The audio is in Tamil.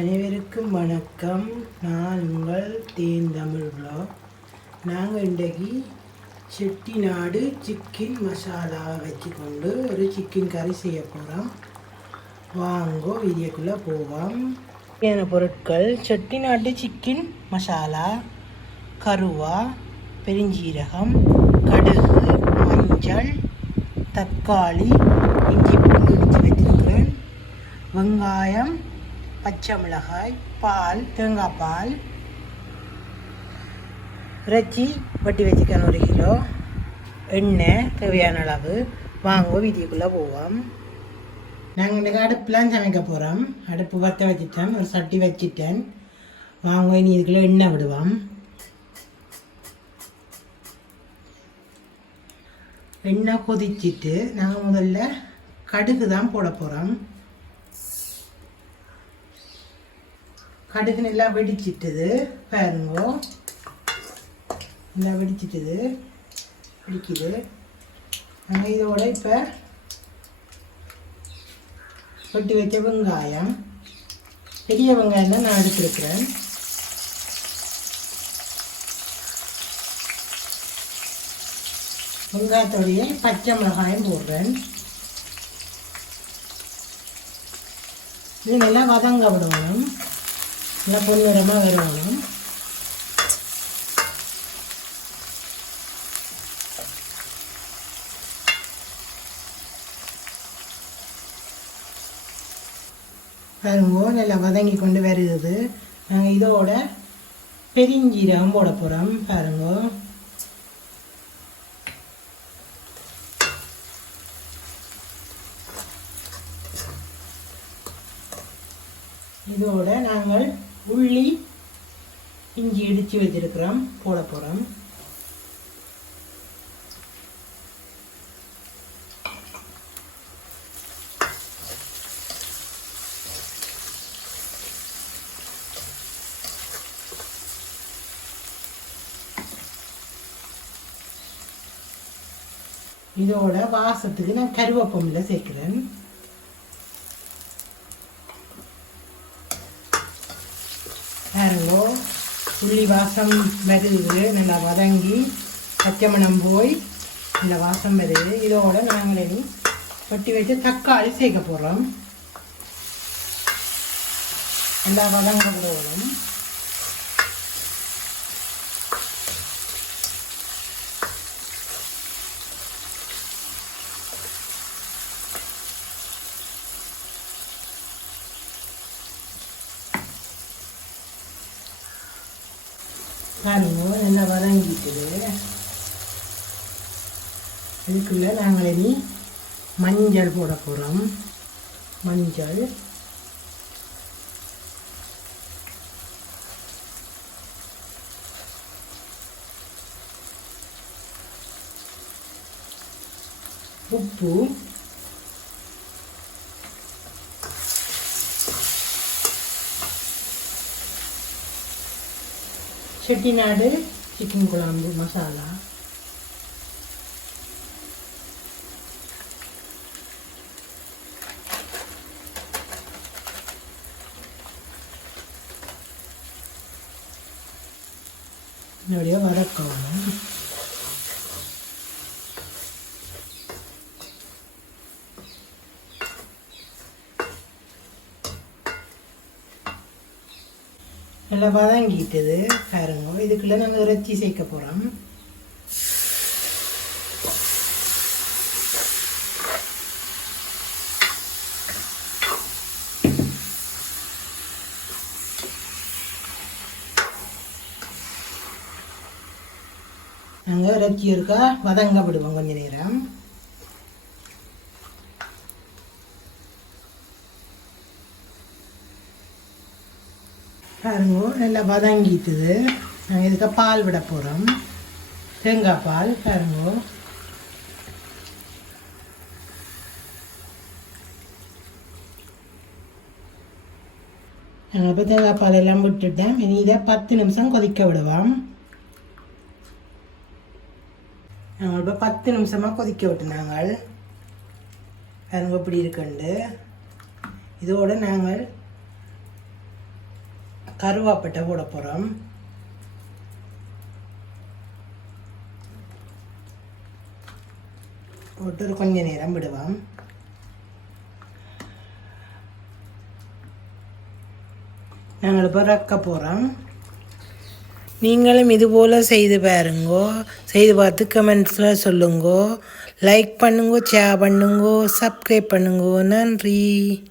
அனைவருக்கும் வணக்கம். நான் உங்கள் தேன் தமிழ் vlog. நாங்கள் இன்றைக்கு செட்டிநாடு சிக்கன் மசாலாவை வச்சுக்கொண்டு ஒரு சிக்கன் கறி செய்ய போகிறோம். வாங்கோ வீடியோக்குள்ளே போவோம். தேவையான பொருட்கள்: செட்டிநாடு சிக்கன் மசாலா, கருவா, பெருஞ்சீரகம், கடுகு, மஞ்சள், தக்காளி, இஞ்சி பூண்டு இடித்து வச்சிருக்கிறேன், வெங்காயம், பச்சை மிளகாய், பால், தேங்காய் பால், இறைச்சி வட்டி வச்சுக்கணும் 1 கிலோ, எண்ணெய் தேவையான அளவு. வாங்க வீதிக்குள்ளே போவோம். நாங்கள் இன்றைக்கி அடுப்புலாம் சமைக்க போகிறோம். அடுப்பு பற்ற வச்சுட்டேன், ஒரு சட்டி வச்சுட்டேன். வாங்க இனி இதுக்குள்ளே எண்ணெய் விடுவோம். எண்ணெய் கொதிச்சிட்டு நாங்கள் முதல்ல கடுகு தான் போட போகிறோம். கடுகு நல்லா வெடிச்சிட்டுது பாருங்கோ, நல்லா வெடிச்சிட்டுது, பிடிக்குது. நாங்கள் இதோட இப்போ வெட்டி வச்ச வெங்காயம், பெரிய வெங்காயம் தான் நான் எடுத்துருக்கிறேன். வெங்காயத்தோடைய பச்சை மிளகாயம் போடுறேன். இது நல்லா வதங்க விடணும், நல்லா பொன்னிறமாக வரணும். பாருங்கோ நல்லா வதங்கி கொண்டு வருது. நாங்கள் இதோட பெருஞ்சீரகம் போட போகிறோம். பாருங்கோ, இதோட நாங்கள் உள்ளி இஞ்சி இடித்து வச்சிருக்கிறோம், போட போகிறோம். இதோட வாசத்துக்கு நான் கருவேப்பிலை சேர்க்கிறேன். பாருங்கோ, உள்ளி வாசம் வருது, நல்லா வதங்கி பச்சை மணம் போய் நல்லா வாசம் வருது. இதோட நாங்களே வெட்டி வச்சு தக்காளி சேர்க்க போகிறோம். நல்லா வதங்க போகணும். பாருங்க நல்லா வதங்கிட்டுது. இதுக்குள்ளே நாங்கள் இனி மஞ்சள் போட போகிறோம். மஞ்சள், உப்பு, செட்டிநாடு சிக்கன் குழம்பு மசாலா, என்னுடைய வதக்கணும். நல்லா வதங்கிட்டுது பாருங்க. இதுக்குள்ளே நாங்கள் இறைச்சி சேர்க்க போகிறோம். நாங்கள் இறைச்சி இருக்கா வதங்க விடுவோம் கொஞ்ச நேரம். பாருங்க நல்லா வதங்கிட்டுது. நாங்கள் இதுக்கு பால் விட போகிறோம், தேங்காய் பால். பாருங்க நாங்கள் இப்போ தேங்காய் பால் எல்லாம் விட்டுட்டேன். இனி இதை 10 நிமிஷம் கொதிக்க விடுவோம். நாங்கள் இப்போ 10 நிமிஷமாக கொதிக்க விட்டு நாங்கள் பாருங்க இப்படி இருக்குண்டு. இதோடு நாங்கள் கருவேப்பிலை போட போகிறோம். போட்டு ஒரு கொஞ்ச நேரம் விடுவோம். நாங்கள் இப்போ ரக்க போகிறோம். நீங்களும் இதுபோல் செய்து பாருங்கோ. செய்து பார்த்து கமெண்ட்ஸில் சொல்லுங்கோ. லைக் பண்ணுங்கோ, ஷேர் பண்ணுங்கோ, சப்ஸ்கிரைப் பண்ணுங்கோ. நன்றி.